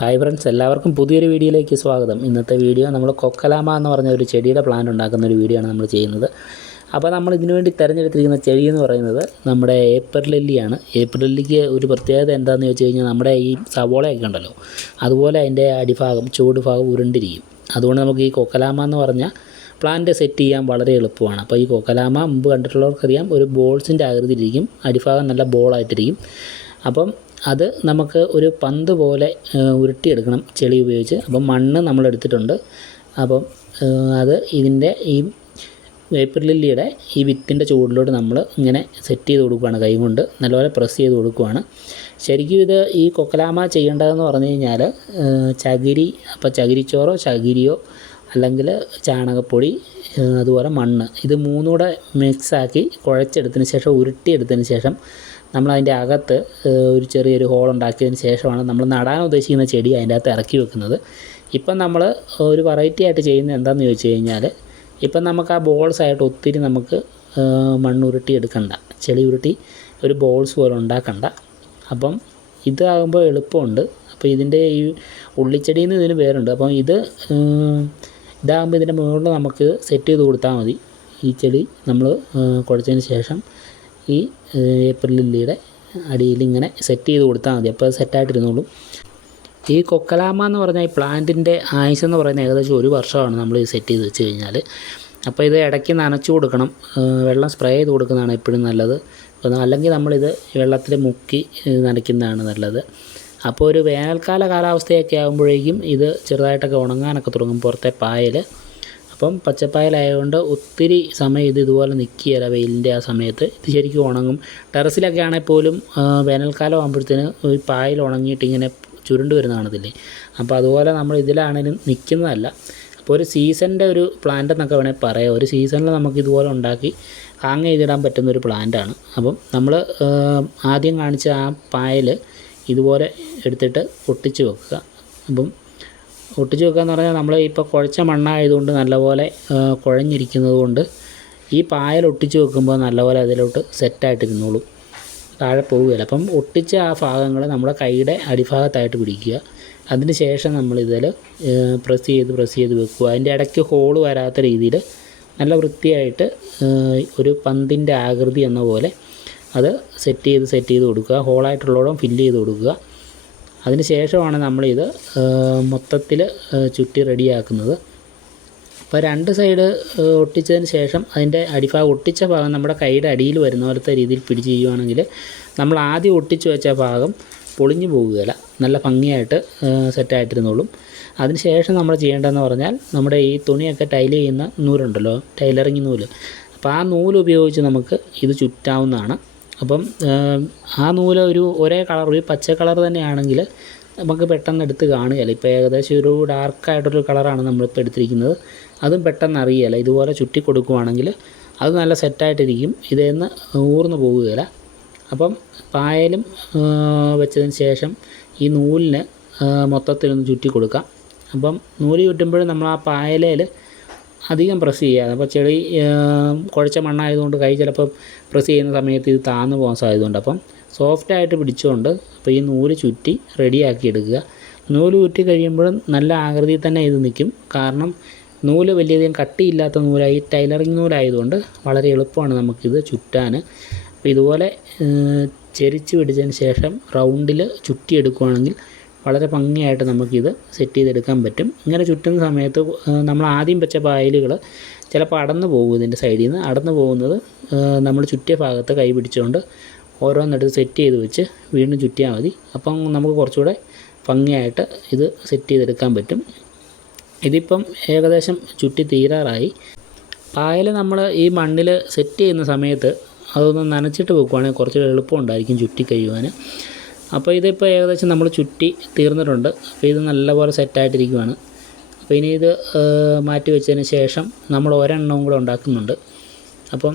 Hi friends, എല്ലാവർക്കും പുതിയൊരു വീഡിയോയിലേക്ക് സ്വാഗതം. ഇന്നത്തെ വീഡിയോ നമ്മൾ കൊക്കലാമ എന്ന് പറഞ്ഞ ഒരു ചെടിയുടെ പ്ലാന്റ് ഉണ്ടാക്കുന്ന ഒരു വീഡിയോ ആണ് നമ്മൾ ചെയ്യുന്നത്. അപ്പോൾ നമ്മൾ ഇതിനു വേണ്ടി തിരഞ്ഞെടുത്തിരിക്കുന്ന ചെടി എന്ന് പറയുന്നത് നമ്മുടെ ഏപ്രിൽ ലില്ലിയാണ്. ഏപ്രിൽ ലില്ലിക്ക് ഒരു പ്രത്യേകത എന്താണെന്ന് വെച്ച് കഴിഞ്ഞാൽ നമ്മുടെ ഈ സവോളയൊക്കെ ഉണ്ടല്ലോ, അതുപോലെ അതിൻ്റെ അടിഭാഗം ചൂട് ഭാഗം ഉരുണ്ടിരിക്കും. അതുകൊണ്ട് നമുക്ക് ഈ കൊക്കലാമ എന്ന് പറഞ്ഞ പ്ലാന്റ് സെറ്റ് ചെയ്യാൻ വളരെ എളുപ്പമാണ്. അപ്പോൾ ഈ കൊക്കലാമ മുമ്പ് കണ്ടിട്ടുള്ളവർക്കറിയാം, ഒരു ബോൾസിൻ്റെ ആകൃതിയിലിരിക്കും, അടിഭാഗം നല്ല ബോളായിട്ടിരിക്കും. അപ്പം അത് നമുക്ക് ഒരു പന്ത് പോലെ ഉരുട്ടിയെടുക്കണം ചെളി ഉപയോഗിച്ച്. അപ്പം മണ്ണ് നമ്മളെടുത്തിട്ടുണ്ട്. അപ്പം അത് ഇതിൻ്റെ ഈ ഏപ്രിൽ ലില്ലിയുടെ ഈ വിത്തിൻ്റെ ചൂടിലോട്ട് നമ്മൾ ഇങ്ങനെ സെറ്റ് ചെയ്ത് കൊടുക്കുകയാണ്. കൈ കൊണ്ട് നല്ലപോലെ പ്രസ് ചെയ്ത് കൊടുക്കുകയാണ്. ശരിക്കും ഇത് ഈ കൊക്കലാമ ചെയ്യേണ്ടതെന്ന് പറഞ്ഞു കഴിഞ്ഞാൽ ചകിരി, അപ്പോൾ ചകിരിച്ചോറോ ചകിരിയോ അല്ലെങ്കിൽ ചാണകപ്പൊടി, അതുപോലെ മണ്ണ്, ഇത് മൂന്നൂടെ മിക്സാക്കി കുഴച്ചെടുത്തതിന് ശേഷം ഉരുട്ടിയെടുത്തതിന് ശേഷം നമ്മളതിൻ്റെ അകത്ത് ഒരു ചെറിയൊരു ഹോൾ ഉണ്ടാക്കിയതിന് ശേഷമാണ് നമ്മൾ നടാൻ ഉദ്ദേശിക്കുന്ന ചെടി അതിൻ്റെ അകത്ത് ഇറക്കി വെക്കുന്നത്. ഇപ്പം നമ്മൾ ഒരു വെറൈറ്റി ആയിട്ട് ചെയ്യുന്നത് എന്താണെന്ന് ചോദിച്ചു കഴിഞ്ഞാൽ, ഇപ്പം നമുക്ക് ആ ബോൾസായിട്ട് ഒത്തിരി നമുക്ക് മണ്ണുരുട്ടി എടുക്കണ്ട, ചെളി ഉരുട്ടി ഒരു ബോൾസ് പോലെ ഉണ്ടാക്കണ്ട. അപ്പം ഇതാകുമ്പോൾ എളുപ്പമുണ്ട്. അപ്പോൾ ഇതിൻ്റെ ഈ ഉള്ളിച്ചെടിയിൽ നിന്ന് ഇതിന് പേരുണ്ട്. അപ്പം ഇതാകുമ്പോൾ ഇതിൻ്റെ മുകളിൽ നമുക്ക് സെറ്റ് ചെയ്ത് കൊടുത്താൽ മതി. ഈ ചെടി നമ്മൾ കുഴച്ചതിന് ശേഷം ഈ ഏപ്രിൽ ലില്ലിയുടെ അടിയിൽ ഇങ്ങനെ സെറ്റ് ചെയ്ത് കൊടുത്താൽ മതി. അപ്പോൾ അത് സെറ്റായിട്ടിരുന്നോളും. ഈ കൊക്കലാമ എന്ന് പറഞ്ഞാൽ ഈ പ്ലാന്റിൻ്റെ ആയുസ് എന്ന് പറയുന്നത് ഏകദേശം 1 വർഷമാണ് നമ്മൾ ഇത് സെറ്റ് ചെയ്ത് വെച്ച് കഴിഞ്ഞാൽ. അപ്പോൾ ഇത് ഇടയ്ക്ക് നനച്ചു കൊടുക്കണം, വെള്ളം സ്പ്രേ ചെയ്ത് കൊടുക്കുന്നതാണ് എപ്പോഴും നല്ലത്. അല്ലെങ്കിൽ നമ്മളിത് വെള്ളത്തിൽ മുക്കി നനയ്ക്കുന്നതാണ് നല്ലത്. അപ്പോൾ ഒരു വേനൽക്കാല കാലാവസ്ഥയൊക്കെ ആകുമ്പോഴേക്കും ഇത് ചെറുതായിട്ടൊക്കെ ഉണങ്ങാനൊക്കെ തുടങ്ങും, പുറത്തെ പായൽ. അപ്പം പച്ചപ്പായലായതുകൊണ്ട് ഒത്തിരി സമയം ഇതുപോലെ നിൽക്കുകയില്ല വെയിലിൻ്റെ ആ സമയത്ത്. ഇത് ശരിക്കും ഉണങ്ങും. ടെറസിലൊക്കെ ആണെങ്കിൽ പോലും വേനൽക്കാലം ആകുമ്പോഴത്തേന് ഈ പായൽ ഉണങ്ങിയിട്ട് ഇങ്ങനെ ചുരുണ്ട് വരുന്ന കാണത്തില്ലേ. അപ്പോൾ അതുപോലെ നമ്മൾ ഇതിലാണെങ്കിലും നിൽക്കുന്നതല്ല. അപ്പോൾ ഒരു സീസണിൻ്റെ ഒരു പ്ലാന്റ് എന്നൊക്കെ വേണമെങ്കിൽ പറയാം. ഒരു സീസണിൽ നമുക്ക് ഇതുപോലെ ഉണ്ടാക്കി ഹാങ് ചെയ്തിടാൻ പറ്റുന്നൊരു പ്ലാന്റാണ്. അപ്പം നമ്മൾ ആദ്യം കാണിച്ച ആ പായൽ ഇതുപോലെ എടുത്തിട്ട് ഒട്ടിച്ച് വെക്കുക. അപ്പം ഒട്ടിച്ച് വെക്കുക എന്ന് പറഞ്ഞാൽ നമ്മൾ ഇപ്പോൾ കുഴച്ച മണ്ണായതുകൊണ്ട് നല്ലപോലെ കുഴഞ്ഞിരിക്കുന്നത് കൊണ്ട് ഈ പായൽ ഒട്ടിച്ച് വെക്കുമ്പോൾ നല്ലപോലെ അതിലോട്ട് സെറ്റായിട്ടിരുന്നോളും, താഴെ പോവുകയില്ല. അപ്പം ഒട്ടിച്ച ആ ഭാഗങ്ങൾ നമ്മുടെ കൈയുടെ അടിഭാഗത്തായിട്ട് പിടിക്കുക. അതിന് ശേഷം നമ്മളിതിൽ പ്രസ് ചെയ്ത് വെക്കുക. അതിൻ്റെ ഇടയ്ക്ക് ഹോള് വരാത്ത രീതിയിൽ നല്ല വൃത്തിയായിട്ട് ഒരു പന്തിൻ്റെ ആകൃതി എന്ന പോലെ അത് സെറ്റ് ചെയ്ത് കൊടുക്കുക. ഹോളായിട്ടുള്ളതോടെ ഫില്ല് ചെയ്ത് കൊടുക്കുക. അതിന് ശേഷമാണ് നമ്മളിത് മൊത്തത്തിൽ ചുറ്റി റെഡിയാക്കുന്നത്. അപ്പോൾ 2 സൈഡ് ഒട്ടിച്ചതിന് ശേഷം അതിൻ്റെ അടിഭാഗം ഒട്ടിച്ച ഭാഗം നമ്മുടെ കൈയുടെ അടിയിൽ വരുന്ന പോലത്തെ രീതിയിൽ പിടിച്ച് ചെയ്യുകയാണെങ്കിൽ നമ്മൾ ആദ്യം ഒട്ടിച്ച് വെച്ച ഭാഗം പൊളിഞ്ഞു പോകുകയില്ല, നല്ല ഭംഗിയായിട്ട് സെറ്റായിട്ടിരുന്നോളും. അതിന് ശേഷം നമ്മൾ ചെയ്യേണ്ടതെന്ന് പറഞ്ഞാൽ, നമ്മുടെ ഈ തുണിയൊക്കെ ടൈൽ ചെയ്യുന്ന നൂലുണ്ടല്ലോ, ടൈലറിങ് നൂല്, അപ്പോൾ ആ നൂല് ഉപയോഗിച്ച് നമുക്ക് ഇത് ചുറ്റാവുന്നതാണ്. അപ്പം ആ നൂല് ഒരേ കളർ, ഒരു പച്ച കളർ തന്നെയാണെങ്കിൽ നമുക്ക് പെട്ടെന്ന് എടുത്ത് കാണുകയില്ല. ഇപ്പോൾ ഏകദേശം ഒരു ഡാർക്കായിട്ടൊരു കളറാണ് നമ്മളിപ്പോൾ എടുത്തിരിക്കുന്നത്, അതും പെട്ടെന്ന് അറിയുകയില്ല. ഇതുപോലെ ചുറ്റി കൊടുക്കുകയാണെങ്കിൽ അത് നല്ല സെറ്റായിട്ടിരിക്കും, ഇതേന്ന് ഊർന്ന് പോകുകയില്ല. അപ്പം പായലും വെച്ചതിന് ശേഷം ഈ നൂലിന് മൊത്തത്തിലൊന്ന് ചുറ്റി കൊടുക്കാം. അപ്പം നൂല് ചുറ്റുമ്പോഴും നമ്മൾ ആ പായലയിൽ അധികം പ്രസ് ചെയ്യാതെ, അപ്പോൾ ചെളി കുഴച്ച മണ്ണായതുകൊണ്ട് കൈ ചിലപ്പോൾ പ്രസ് ചെയ്യുന്ന സമയത്ത് ഇത് താഴ്ന്നു പോകാൻ സാധ്യതയുണ്ട്. അപ്പം സോഫ്റ്റായിട്ട് പിടിച്ചുകൊണ്ട് അപ്പോൾ ഈ നൂല് ചുറ്റി റെഡിയാക്കി എടുക്കുക. നൂല് ചുറ്റി കഴിയുമ്പോഴും നല്ല ആകൃതിയിൽ തന്നെ ഇത് നിൽക്കും. കാരണം നൂല് വലിയധികം കട്ടിയില്ലാത്ത നൂലായി, ടൈലറിങ് നൂലായതുകൊണ്ട് വളരെ എളുപ്പമാണ് നമുക്കിത് ചുറ്റാൻ. അപ്പോൾ ഇതുപോലെ ചെരിച്ച് പിടിച്ചതിന് ശേഷം റൗണ്ടിൽ ചുറ്റിയെടുക്കുകയാണെങ്കിൽ വളരെ ഭംഗിയായിട്ട് നമുക്കിത് സെറ്റ് ചെയ്തെടുക്കാൻ പറ്റും. ഇങ്ങനെ ചുറ്റുന്ന സമയത്ത് നമ്മൾ ആദ്യം വെച്ച പായലുകൾ ചിലപ്പോൾ അടന്നു പോകും. ഇതിൻ്റെ സൈഡിൽ നിന്ന് അടന്നു പോകുന്നത് നമ്മൾ ചുറ്റിയ ഭാഗത്ത് കൈ പിടിച്ചുകൊണ്ട് ഓരോന്നെടുത്ത് സെറ്റ് ചെയ്ത് വെച്ച് വീണ്ടും ചുറ്റിയാൽ മതി. അപ്പം നമുക്ക് കുറച്ചുകൂടെ ഭംഗിയായിട്ട് ഇത് സെറ്റ് ചെയ്തെടുക്കാൻ പറ്റും. ഇതിപ്പം ഏകദേശം ചുറ്റി തീരാറായി. പായൽ നമ്മൾ ഈ മണ്ണിൽ സെറ്റ് ചെയ്യുന്ന സമയത്ത് അതൊന്ന് നനച്ചിട്ട് വെക്കുകയാണെങ്കിൽ കുറച്ച് എളുപ്പമുണ്ടായിരിക്കും ചുറ്റി കഴിയുവാൻ. അപ്പോൾ ഇതിപ്പോൾ ഏകദേശം നമ്മൾ ചുറ്റി തീർന്നിട്ടുണ്ട്. അപ്പോൾ ഇത് നല്ലപോലെ സെറ്റായിട്ടിരിക്കുകയാണ്. അപ്പോൾ ഇനി ഇത് മാറ്റി വെച്ചതിന് ശേഷം നമ്മൾ ഒരെണ്ണവും കൂടെ ഉണ്ടാക്കുന്നുണ്ട്. അപ്പം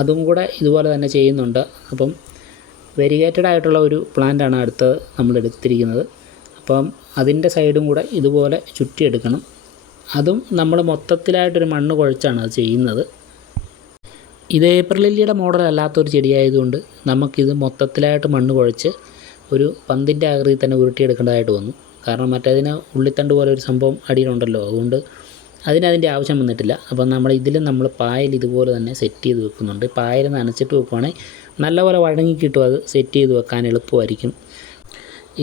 അതും കൂടെ ഇതുപോലെ തന്നെ ചെയ്യുന്നുണ്ട്. അപ്പം വെരിഗേറ്റഡ് ആയിട്ടുള്ള ഒരു പ്ലാന്റാണ് അടുത്തത് നമ്മൾ എടുത്തിരിക്കുന്നത്. അപ്പം അതിൻ്റെ സൈഡും കൂടെ ഇതുപോലെ ചുറ്റിയെടുക്കണം. അതും നമ്മൾ മൊത്തത്തിലായിട്ടൊരു മണ്ണ് കുഴച്ചാണ് അത് ചെയ്യുന്നത്. ഇത് ഏപ്രിൽ ലില്ലിയുടെ മോഡൽ അല്ലാത്തൊരു ചെടിയായതുകൊണ്ട് നമുക്കിത് മൊത്തത്തിലായിട്ട് മണ്ണ് കുഴച്ച് ഒരു പന്തിൻ്റെ ആകൃതിയിൽ തന്നെ ഉരുട്ടിയെടുക്കേണ്ടതായിട്ട് വന്നു. കാരണം മറ്റേതിന് ഉള്ളിത്തണ്ട് പോലെ ഒരു സംഭവം അടിയിലുണ്ടല്ലോ, അതുകൊണ്ട് അതിൻ്റെ ആവശ്യം വന്നിട്ടില്ല. അപ്പം നമ്മൾ പായൽ ഇതുപോലെ തന്നെ സെറ്റ് ചെയ്ത് വെക്കുന്നുണ്ട്. പായൽ നനച്ചിട്ട് വെക്കുവാണെങ്കിൽ നല്ലപോലെ വഴങ്ങി കിട്ടും, അത് സെറ്റ് ചെയ്ത് വെക്കാൻ എളുപ്പമായിരിക്കും.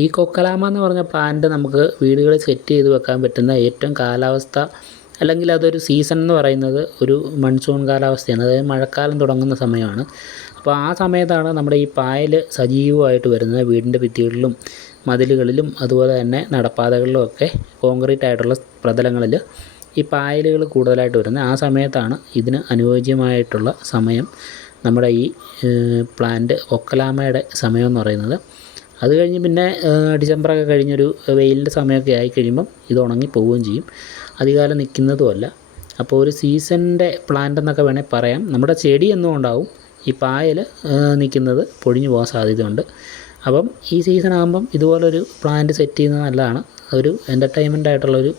ഈ കൊക്കലാമ എന്ന് പറഞ്ഞ പ്ലാന്റ് നമുക്ക് വീടുകളിൽ സെറ്റ് ചെയ്ത് വെക്കാൻ പറ്റുന്ന ഏറ്റവും കാലാവസ്ഥ, അല്ലെങ്കിൽ അതൊരു സീസൺ എന്ന് പറയുന്നത് ഒരു മൺസൂൺ കാലാവസ്ഥയാണ്, അതായത് മഴക്കാലം തുടങ്ങുന്ന സമയമാണ്. അപ്പോൾ ആ സമയത്താണ് നമ്മുടെ ഈ പായൽ സജീവമായിട്ട് വരുന്നത്. വീടിൻ്റെ ഭിത്തികളിലും മതിലുകളിലും അതുപോലെ തന്നെ നടപ്പാതകളിലും ഒക്കെ കോൺക്രീറ്റ് ആയിട്ടുള്ള പ്രതലങ്ങളിൽ ഈ പായലുകൾ കൂടുതലായിട്ട് വരുന്നത്. ആ സമയത്താണ് ഇതിന് അനുയോജ്യമായിട്ടുള്ള സമയം നമ്മുടെ ഈ പ്ലാന്റ് കൊക്കലാമയുടെ സമയം എന്ന് പറയുന്നത്. അത് കഴിഞ്ഞ് പിന്നെ ഡിസംബറൊക്കെ കഴിഞ്ഞൊരു വെയിലിൻ്റെ സമയമൊക്കെ ആയി കഴിയുമ്പം ഇത് ഉണങ്ങി പോവുകയും ചെയ്യും, അധികകാലം നിൽക്കുന്നതുമല്ല. അപ്പോൾ ഒരു സീസണിൻ്റെ പ്ലാന്റ് എന്നൊക്കെ വേണേൽ പറയാം. നമ്മുടെ ചെടി എന്നും ഉണ്ടാവും, ഈ പായൽ നിൽക്കുന്നത് പൊഴിഞ്ഞു പോകാൻ സാധ്യതയുണ്ട്. അപ്പം ഈ സീസൺ ആകുമ്പം ഇതുപോലൊരു പ്ലാന്റ് സെറ്റ് ചെയ്യുന്നത് നല്ലതാണ്. ഒരു എൻ്റർടൈൻമെൻ്റ് ആയിട്ടുള്ളൊരു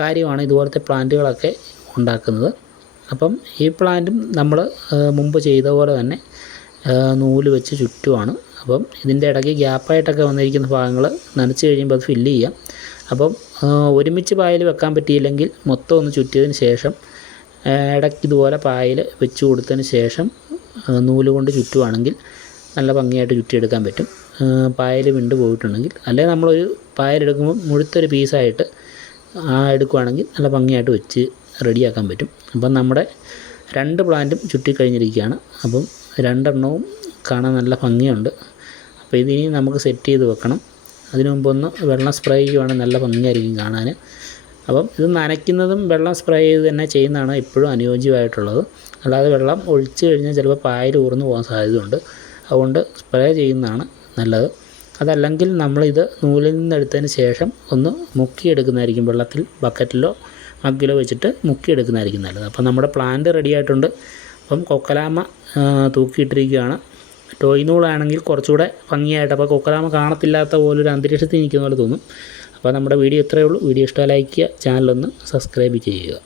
കാര്യമാണ് ഇതുപോലത്തെ പ്ലാന്റുകളൊക്കെ ഉണ്ടാക്കുന്നത്. അപ്പം ഈ പ്ലാന്റും നമ്മൾ മുമ്പ് ചെയ്ത പോലെ തന്നെ നൂല് വെച്ച് ചുറ്റുമാണ്. അപ്പം ഇതിൻ്റെ ഇടയ്ക്ക് ഗ്യാപ്പായിട്ടൊക്കെ വന്നിരിക്കുന്ന ഭാഗങ്ങൾ നനച്ച് കഴിയുമ്പോൾ അത് ഫില്ല് ചെയ്യാം. അപ്പം ഒരുമിച്ച് പായൽ വെക്കാൻ പറ്റിയില്ലെങ്കിൽ മൊത്തം ഒന്ന് ചുറ്റിയതിന് ശേഷം ഇടയ്ക്ക് ഇതുപോലെ പായൽ വെച്ച് കൊടുത്തതിന് ശേഷം നൂല് കൊണ്ട് ചുറ്റുവാണെങ്കിൽ നല്ല ഭംഗിയായിട്ട് ചുറ്റിയെടുക്കാൻ പറ്റും. പായൽ വിണ്ട് പോയിട്ടുണ്ടെങ്കിൽ, അല്ലെങ്കിൽ നമ്മളൊരു പായലെടുക്കുമ്പോൾ മുഴുത്തൊരു പീസായിട്ട് എടുക്കുകയാണെങ്കിൽ നല്ല ഭംഗിയായിട്ട് വെച്ച് റെഡിയാക്കാൻ പറ്റും. അപ്പം നമ്മുടെ 2 പ്ലാന്റും ചുറ്റിക്കഴിഞ്ഞിരിക്കുകയാണ്. അപ്പം 2 എണ്ണവും കാണാൻ നല്ല ഭംഗിയുണ്ട്. അപ്പോൾ ഇതിനി നമുക്ക് സെറ്റ് ചെയ്ത് വെക്കണം. അതിനു മുമ്പൊന്ന് വെള്ളം സ്പ്രേ ചെയ്യുവാണെങ്കിൽ നല്ല ഭംഗിയായിരിക്കും കാണാൻ. അപ്പം ഇത് നനയ്ക്കുന്നതും വെള്ളം സ്പ്രേ ചെയ്ത് തന്നെ ചെയ്യുന്നതാണ് എപ്പോഴും അനുയോജ്യമായിട്ടുള്ളത്. അല്ലാതെ വെള്ളം ഒഴിച്ച് കഴിഞ്ഞാൽ ചിലപ്പോൾ പായൽ ഊർന്ന് പോകാൻ സാധ്യതയുണ്ട്. അതുകൊണ്ട് സ്പ്രേ ചെയ്യുന്നതാണ് നല്ലത്. അതല്ലെങ്കിൽ നമ്മളിത് നൂലിൽ നിന്നെടുത്തതിന് ശേഷം ഒന്ന് മുക്കിയെടുക്കുന്നതായിരിക്കും, വെള്ളത്തിൽ ബക്കറ്റിലോ മഗ്ഗിലോ വെച്ചിട്ട് മുക്കിയെടുക്കുന്നതായിരിക്കും നല്ലത്. അപ്പം നമ്മുടെ പ്ലാന്റ് റെഡി ആയിട്ടുണ്ട്. അപ്പം കൊക്കലാമ തൂക്കിയിട്ടിരിക്കുകയാണ്. ടോയ് നൂലാണെങ്കിൽ കുറച്ചുകൂടെ ഭംഗിയായിട്ട്, അപ്പോൾ കൊക്കലാമ കാണത്തില്ലാത്ത പോലൊരു അന്തരീക്ഷത്തിൽ നിൽക്കുന്ന പോലെ തോന്നും. അപ്പോൾ നമ്മുടെ വീഡിയോ ഇത്രയേ ഉള്ളൂ. വീഡിയോ ഇഷ്ടമായി ലൈക്ക് ചെയ്യുക, ചാനലൊന്ന് സബ്സ്ക്രൈബ് ചെയ്യുക.